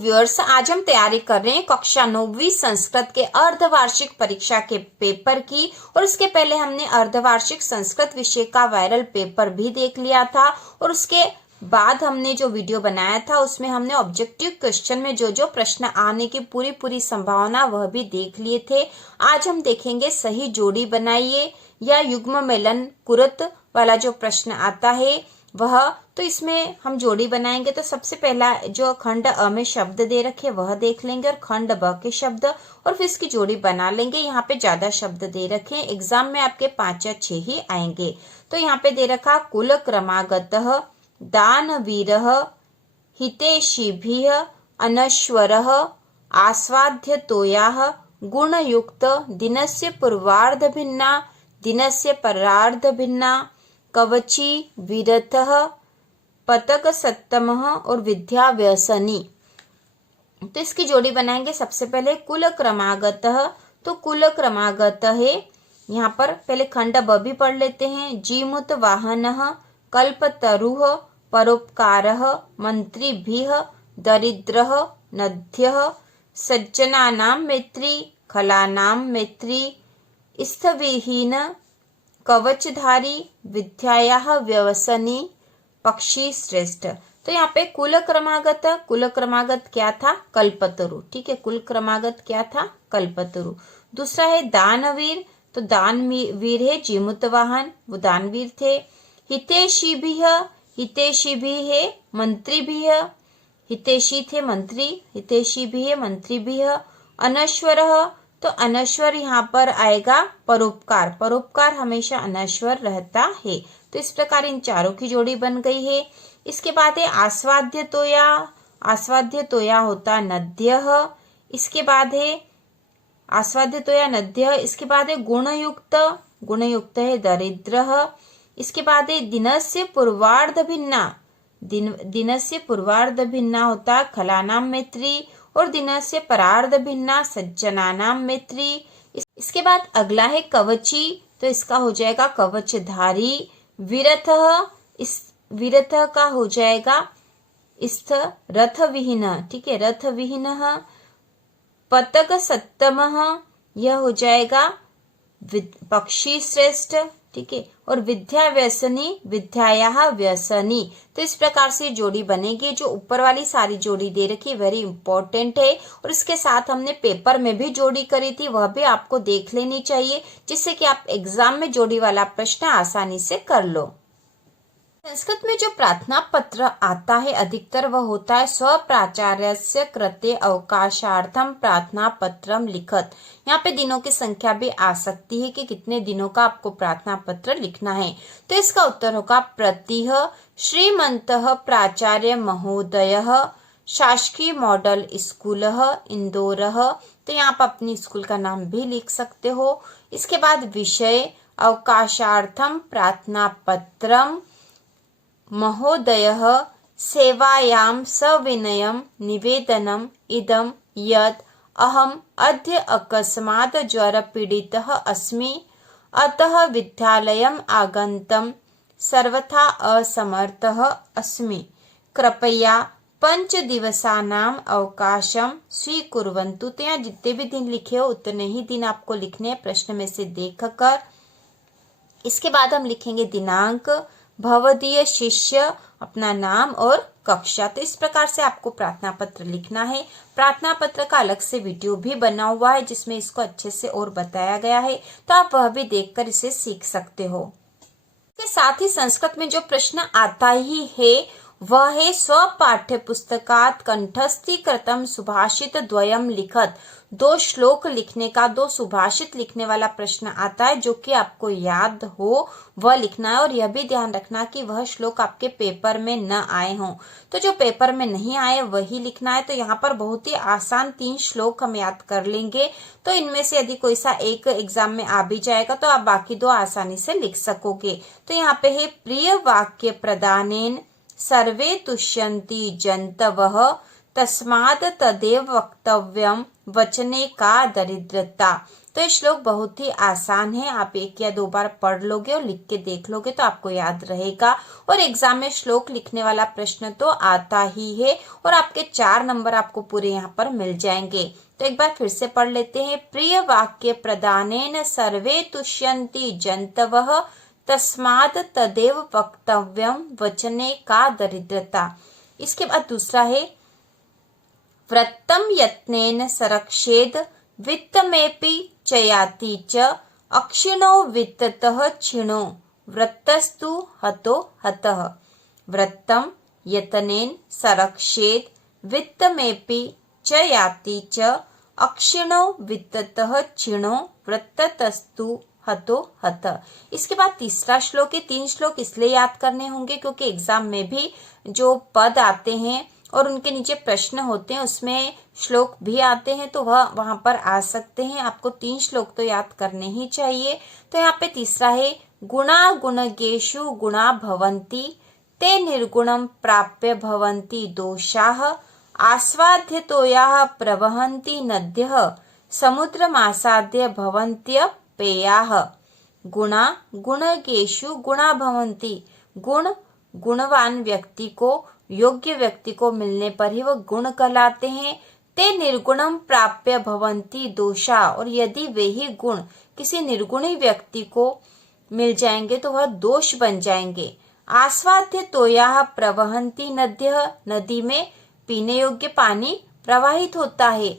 Viewers, आज हम तैयारी कर रहे हैं कक्षा 9वीं संस्कृत के अर्धवार्षिक परीक्षा के पेपर की। और उसके पहले हमने अर्धवार्षिक संस्कृत विषय का वायरल पेपर भी देख लिया था। और उसके बाद हमने जो वीडियो बनाया था उसमें हमने ऑब्जेक्टिव क्वेश्चन में जो जो प्रश्न आने की पूरी संभावना वह भी देख लिए थे। आज हम देखेंगे सही जोड़ी बनाइए या युग्म मेलन कुरुत वाला जो प्रश्न आता है वह। तो इसमें हम जोड़ी बनाएंगे तो सबसे पहला जो खंड अ में शब्द दे रखे वह देख लेंगे और खंड ब के शब्द, और फिर इसकी जोड़ी बना लेंगे। यहाँ पे ज्यादा शब्द दे रखे हैं, एग्जाम में आपके 5 या 6 ही आएंगे। तो यहाँ पे दे रखा कुल क्रमागतः दानवीरः हितैषिभिः अनश्वरः आस्वाद्यतोयाः गुणयुक्त दिनस्य पूर्वार्धभिन्ना दिनस्य परार्धभिन्ना कवची विरतः पतक सत्तमः और विद्या व्यसनी। तो इसकी जोड़ी बनाएंगे। सबसे पहले कुल क्रमागतः, तो कुल क्रमागतः है यहाँ पर पहले खंड ब भी पढ़ लेते हैं। जीमुत वाहनः कल्पतरुः परोपकारः मंत्रिभिः दरिद्रः नद्यः सज्जनानां मैत्री खलानां मैत्री स्थविहीन कवचधारी विद्यायाः व्यवसनी पक्षी श्रेष्ठ। तो यहाँ पे कुल क्रमागत क्या था? कल्पतरु। ठीक है, कुल क्रमागत क्या था? कल्पतरु। दूसरा है दानवीर, तो दानवीर है जीमुत वाहन, वो दानवीर थे। हितैषी भी है मंत्री भी है, हितैषी थे मंत्री, हितैषी भी है मंत्री भी है। अनश्वर, तो अनश्वर यहाँ पर आएगा परोपकार, परोपकार हमेशा अनश्वर रहता है। तो इस प्रकार इन चारों की जोड़ी बन गई है। इसके बाद है आस्वाद्य तोया, आस्वाद्य तोया होता नद्यः। इसके बाद है आस्वाद्य तोया नद्यः। इसके बाद है गुणयुक्त, गुणयुक्त है दरिद्रः। इसके बाद है दिनस्य पूर्वार्ध भिन्ना, दिनस्य पूर्वार्ध भिन्ना होता खलानाम मैत्री, और दिनस्य परार्ध भिन्ना सज्जनानां मैत्री। इसके बाद अगला है कवची, तो इसका हो जाएगा कवचधारी। विरथः, इस विरथः का हो जाएगा स्थ रथ विहीन। ठीक है, रथ विहीन। पतक सत्तमः, यह हो जाएगा पक्षी श्रेष्ठ। ठीक है, और विद्या व्यसनी, विद्यायाः व्यसनी। तो इस प्रकार से जोड़ी बनेगी। जो ऊपर वाली सारी जोड़ी दे रखी वेरी इंपॉर्टेंट है, और इसके साथ हमने पेपर में भी जोड़ी करी थी, वह भी आपको देख लेनी चाहिए, जिससे कि आप एग्जाम में जोड़ी वाला प्रश्न आसानी से कर लो। संस्कृत में जो प्रार्थना पत्र आता है अधिकतर वह होता है स्वप्राचार्यस्य कृते अवकाशार्थम प्रार्थना पत्रम लिखत। यहाँ पे दिनों की संख्या भी आ सकती है कि कितने दिनों का आपको प्रार्थना पत्र लिखना है। तो इसका उत्तर होगा प्रतिः श्रीमन्तः प्राचार्य महोदयः शासकीय मॉडल स्कूलः इंदौरः। तो यहाँ पर अपनी स्कूल का नाम भी लिख सकते हो। इसके बाद विषय अवकाशार्थम प्रार्थना पत्रम महोदयः सेवायां सविनयं निवेदनम् इदं यत् अहम् अद्य अकस्मात् ज्वरपीडितः अस्मि, अतः विद्यालयम् आगन्तुं सर्वथा असमर्थः अस्मि। कृपया 5 दिवसानां अवकाशं स्वीकुर्वन्तु। तो यहाँ जितने भी दिन लिखे हो उतने ही दिन आपको लिखने हैं प्रश्न में से देखकर। इसके बाद हम लिखेंगे दिनांक, भवदीय शिष्य, अपना नाम और कक्षा। तो इस प्रकार से आपको प्रार्थना पत्र लिखना है। प्रार्थना पत्र का अलग से वीडियो भी बना हुआ है जिसमें इसको अच्छे से और बताया गया है, तो आप वह भी देखकर इसे सीख सकते हो। इसके साथ ही संस्कृत में जो प्रश्न आता ही है वह है स्वपाठ्य पुस्तकात् कंठस्थीकृतम सुभाषित द्वयम लिखत। 2 श्लोक लिखने का, 2 सुभाषित लिखने वाला प्रश्न आता है जो कि आपको याद हो वह लिखना है। और यह भी ध्यान रखना कि वह श्लोक आपके पेपर में न आए हों। तो जो पेपर में नहीं आए वही लिखना है। तो यहाँ पर बहुत ही आसान 3 श्लोक हम याद कर लेंगे। तो इनमें से यदि कोई सा एक एग्जाम में आ भी जाएगा तो आप बाकी 2 आसानी से लिख सकोगे। तो यहाँ पे है प्रिय वाक्य प्रदानेन सर्वे तुष्यन्ति जन्तवः तस्मात् तदेव वक्तव्यम वचने का दरिद्रता। तो ये श्लोक बहुत ही आसान है, आप 1 या 2 बार पढ़ लोगे और लिख के देख लोगे तो आपको याद रहेगा। और एग्जाम में श्लोक लिखने वाला प्रश्न तो आता ही है और आपके 4 नंबर आपको पूरे यहाँ पर मिल जाएंगे। तो एक बार फिर से पढ़ लेते हैं। प्रिय वाक्य प्रदानेन सर्वे तुष्यन्ति जन्तवः तस्मात् तदेव वक्तव्यम वचने का दरिद्रता। इसके बाद दूसरा है व्रतम यत्नेन संरक्षेद वित्तमेपि चयाति च अक्षिणो वित्ततः क्षिणो वृत्तस्तु हतो हतः। व्रतम यत्नेन संरक्षेद वित्तमेपि चयाति च अक्षिणो वित्ततः क्षिणो वृत्तस्तु हतो हत। इसके बाद तीसरा श्लोक है। 3 श्लोक इसलिए याद करने होंगे क्योंकि एग्जाम में भी जो पद आते हैं और उनके नीचे प्रश्न होते हैं उसमें श्लोक भी आते हैं, तो वह वहां पर आ सकते हैं। आपको 3 श्लोक तो याद करने ही चाहिए। तो यहाँ पे तीसरा है गुणा गुणगेषु गुणा भवन्ति ते निर्गुणं प्राप्य भवन्ति दोषाः आस्वाद्यतोयाः प्रवहन्ति नद्यः समुद्रमासाद्य भवन्त्यपेयाः। गुणा गुणगेषु गुणा भवन्ति, गुण गुणवान व्यक्ति को, योग्य व्यक्ति को मिलने पर ही वह गुण कहलाते हैं। ते निर्गुणम प्राप्य भवन्ति दोषा, और यदि वे ही गुण किसी निर्गुणी व्यक्ति को मिल जाएंगे तो वह दोष बन जाएंगे। आस्वाद्य तोयाः प्रवहन्ति नद्यः, नदी में पीने योग्य पानी प्रवाहित होता है।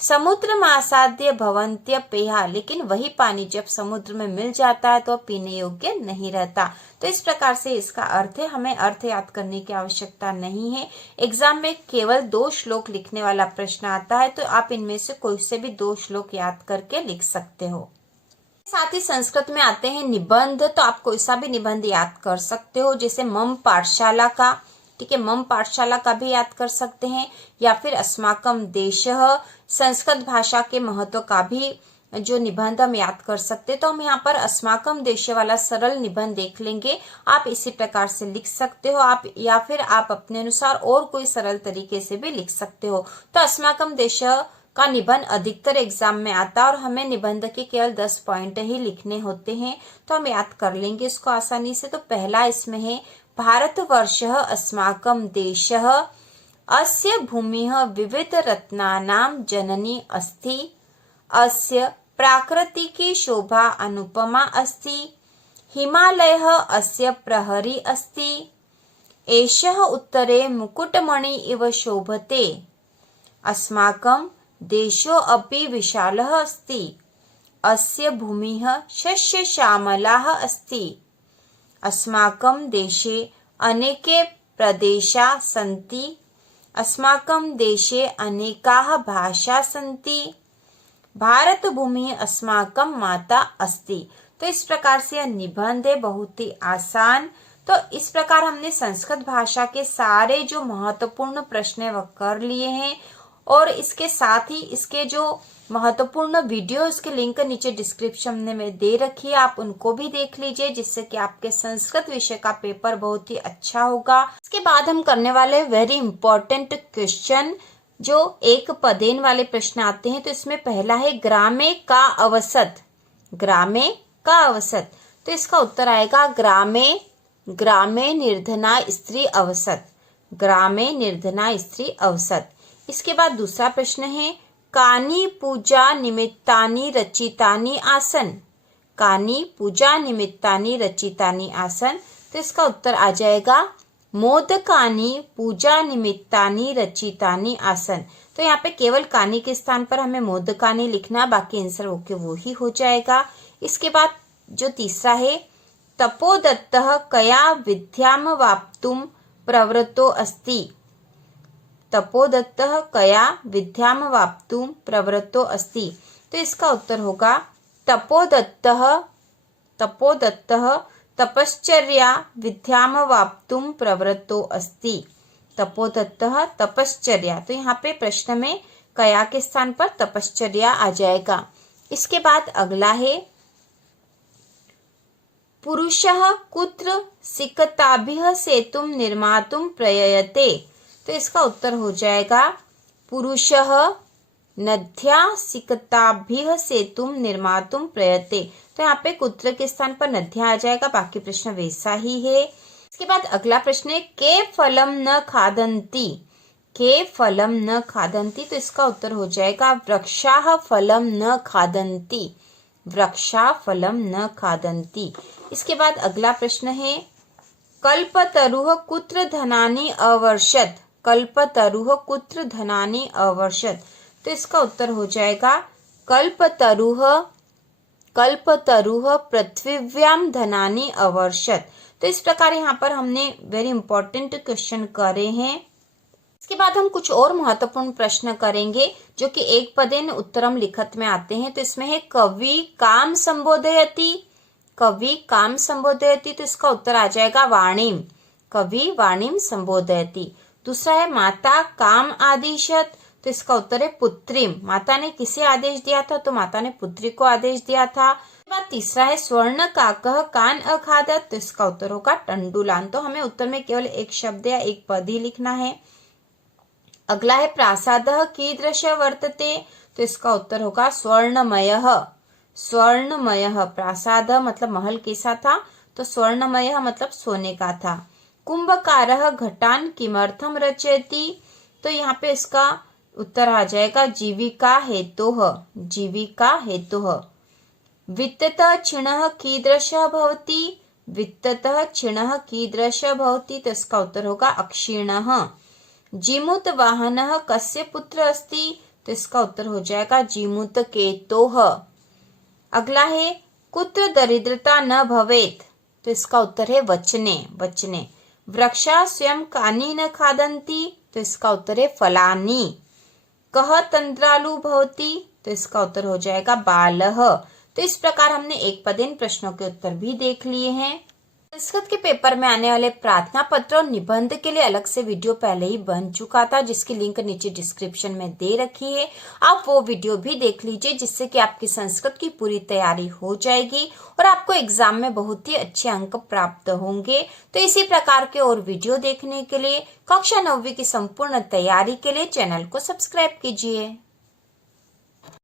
समुद्र मासाद्य भवन्त्य पेहा, लेकिन वही पानी जब समुद्र में मिल जाता है तो पीने योग्य नहीं रहता। तो इस प्रकार से इसका अर्थ है, हमें अर्थ याद करने की आवश्यकता नहीं है। एग्जाम में केवल 2 श्लोक लिखने वाला प्रश्न आता है, तो आप इनमें से कोई से भी 2 श्लोक याद करके लिख सकते हो। साथ ही संस्कृत में आते हैं निबंध, तो आप कोई सा भी निबंध याद कर सकते हो, जैसे मम पाठशाला का, ठीक है, मम पाठशाला का भी याद कर सकते हैं, या फिर अस्माकम देशः, संस्कृत भाषा के महत्व का भी जो निबंध हम याद कर सकते हैं। तो हम यहाँ पर अस्माकम देश वाला सरल निबंध देख लेंगे। आप इसी प्रकार से लिख सकते हो, आप या फिर आप अपने अनुसार और कोई सरल तरीके से भी लिख सकते हो। तो अस्माकम देश का निबंध अधिकतर एग्जाम में आता है और हमें निबंध के केवल 10 पॉइंट ही लिखने होते हैं, तो हम याद कर लेंगे इसको आसानी से। तो पहला इसमें है भारतवर्षः अस्माकं देशः अस्य भूमिः विविध रत्नानां जननी अस्ति अस्य प्राकृतिकी शोभा अनुपमा अस्ति हिमालयः अस्य प्रहरी अस्ति एषः उत्तरे मुकुटमणि इव शोभते अस्माकं देशो अपि विशालः अस्ति अस्य भूमिः शस्यश्यामलाः अस्ति अस्माकं देशे अनेके प्रदेशाः सन्ति अस्माकं देशे अनेकाः भाषाः सन्ति भारत भूमि अस्माकं माता अस्ति। तो इस प्रकार से यह निबंध है, बहुत ही आसान। तो इस प्रकार हमने संस्कृत भाषा के सारे जो महत्वपूर्ण प्रश्न है वह कर लिए हैं, और इसके साथ ही इसके जो महत्वपूर्ण वीडियो उसके लिंक नीचे डिस्क्रिप्शन में दे रखी है, आप उनको भी देख लीजिए, जिससे कि आपके संस्कृत विषय का पेपर बहुत ही अच्छा होगा। इसके बाद हम करने वाले वेरी इंपॉर्टेंट क्वेश्चन, जो एक पदेन वाले प्रश्न आते हैं। तो इसमें पहला है ग्रामे का अवसत, ग्रामे का अवसत। तो इसका उत्तर आएगा ग्रामे, ग्रामे निर्धना स्त्री अवसत, ग्रामे निर्धना स्त्री अवसत। इसके बाद दूसरा प्रश्न है कानी पूजा निमित्तानि रचितानि आसन, कानी पूजा निमित्तानि रचितानि आसन। तो इसका उत्तर आ जाएगा मोदकानि पूजा निमित्तानि रचितानि आसन। तो यहाँ पे केवल कानी के स्थान पर हमें मोदकानि लिखना, बाकी आंसर ओके वो ही हो जाएगा। इसके बाद जो तीसरा है तपोदत्तः कया विद्याम वाप्तुम प्रवृत्तो अस्ति, तपोदत्तः कया विद्याम वाप्तुम प्रवृत्तो अस्ति। तो इसका उत्तर होगा तपोदत्तः, तपोदत्तः तपश्चर्या विद्याम वाप्तुम प्रवृत्तो अस्ति, तपोदत्तः तपश्चर्या। तो यहाँ पे प्रश्न में कया के स्थान पर तपश्चर्या आ जाएगा। इसके बाद अगला है पुरुषः कुत्र सिकताभिः सेतुं निर्मातुं प्रययते। तो इसका उत्तर हो जाएगा पुरुषः नद्या सिकताभ्यः सेतुं निर्मातुं प्रयते। तो यहाँ पे कुत्र के स्थान पर नद्या आ जाएगा, बाकी प्रश्न वैसा ही है। इसके बाद अगला प्रश्न है के फलम न खादन्ति, के फलम न खादन्ति, तो इसका उत्तर हो जाएगा वृक्षाः फलम न खादन्ति, वृक्षा फलम न खादन्ति। इसके बाद अगला प्रश्न है कल्पतरुः कुत्र धनानि अवर्षत्, कल्पतरुः कुत्र धनानि अवर्षत्, तो इसका उत्तर हो जाएगा कल्पतरुः, कल्पतरुः पृथ्वीव्याम धनानि अवर्षत्। तो इस प्रकार यहाँ पर हमने वेरी इंपॉर्टेंट क्वेश्चन करे हैं। इसके बाद हम कुछ और महत्वपूर्ण प्रश्न करेंगे जो कि एक पदेन उत्तरम लिखत में आते हैं। तो इसमें है कवि काम संबोधयति, कवि काम संबोधयति, तो इसका उत्तर आ जाएगा वाणीम, कवि वाणीम संबोधयति। दूसरा है माता काम आदिशत, तो इसका उत्तर है पुत्रीम, माता ने किसे आदेश दिया था, तो माता ने पुत्री को आदेश दिया था। तीसरा है स्वर्ण काकः कान अखादत, तो इसका उत्तर होगा टंडुलान। तो हमें उत्तर में केवल एक शब्द या एक पद ही लिखना है। अगला है प्रासादः कीदृश वर्तते, तो इसका उत्तर होगा स्वर्णमयः, स्वर्णमयः। प्रासाद मतलब महल कैसा था, तो स्वर्णमयः मतलब सोने का था। कुंभकारः घटान किमर्थम रचयति, तो यहाँ पे इसका उत्तर आ जाएगा जीविका हेतुः, जीविका हेतुः। वित्ततः क्षीणः कीदृशः भवति, वित्ततः क्षीणः कीदृशः भवति, तो इसका उत्तर होगा अक्षीणः। जीमूत वाहनः कस्य पुत्र अस्ति, तो इसका उत्तर हो जाएगा जीमूत केतोः। अगला है कुत्र दरिद्रता न भवेत्, तो इसका उत्तर है वचने, वचने। वृक्षा स्वयं कानि न खादन्ति, तो इसका उत्तर है फलानि। कः तंद्रालु भवति, तो इसका उत्तर हो जाएगा बालः। तो इस प्रकार हमने एक पदेन प्रश्नों के उत्तर भी देख लिए हैं। संस्कृत के पेपर में आने वाले प्रार्थना पत्र और निबंध के लिए अलग से वीडियो पहले ही बन चुका था, जिसकी लिंक नीचे डिस्क्रिप्शन में दे रखी है। आप वो वीडियो भी देख लीजिए, जिससे कि आपकी संस्कृत की पूरी तैयारी हो जाएगी और आपको एग्जाम में बहुत ही अच्छे अंक प्राप्त होंगे। तो इसी प्रकार के और वीडियो देखने के लिए कक्षा 9वीं की संपूर्ण तैयारी के लिए चैनल को सब्सक्राइब कीजिए।